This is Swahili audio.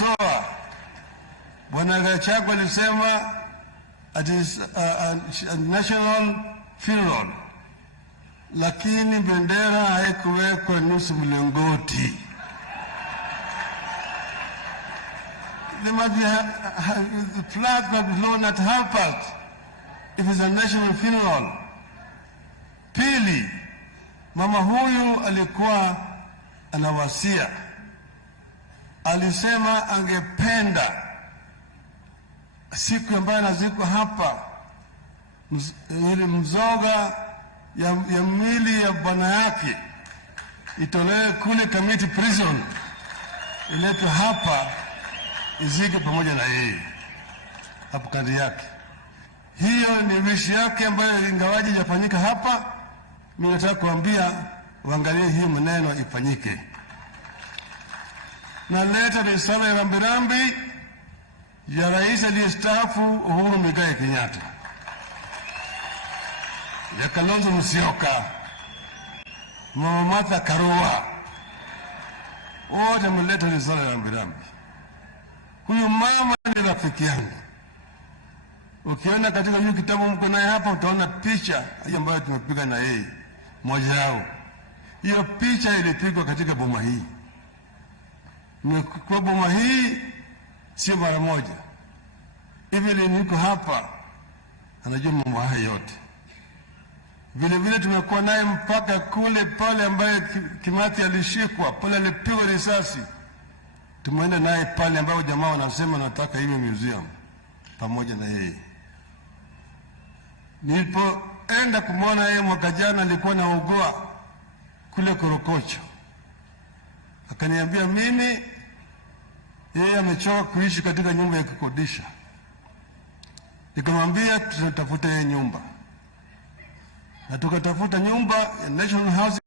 alikosoa. Bwana Gachagua alisema it is a national funeral, lakini bendera haikuwekwa nusu mlingoti. There must be the flag must be flown at half past if it's a national funeral. Pili, mama huyu alikuwa anawasia, alisema angependa siku ambayo anazikwa hapa ile mzoga ya mwili ya bwana yake itolewe kule Kamiti prison, iletwe hapa izike pamoja na yeye hapo kando yake. Hiyo ni wishi yake ambayo ingawaje hajafanyika hapa. Mimi nataka kuambia waangalie hiyo maneno ifanyike. Na leta risala ya rambirambi ya rais aliyestaafu Uhuru Muigai Kenyatta, ya Kalonzo Musyoka, Mama Martha Karua, wote mleta risala ya rambirambi. Huyu mama ni rafiki yangu. Ukiona katika hiyo kitabu mko naye hapa, utaona picha ambayo tumepiga na yeye moja yao. Hiyo picha ilipigwa katika boma hii. Kwa boma hii sio mara moja. Hivi niko hapa anajua mambo haya yote. Vile vile tumekuwa naye mpaka kule pale ambaye Kimathi alishikwa, pale alipigwa risasi. Tumeenda naye pale ambapo jamaa wanasema nataka hiyo museum pamoja na yeye. Nilipoenda kumwona yeye mwaka jana alikuwa anaugua kule Korokocho. Akaniambia mimi yeye amechoka kuishi katika nyumba ya kukodisha. Nikamwambia tutatafuta yeye nyumba. Na tukatafuta nyumba ya National Housing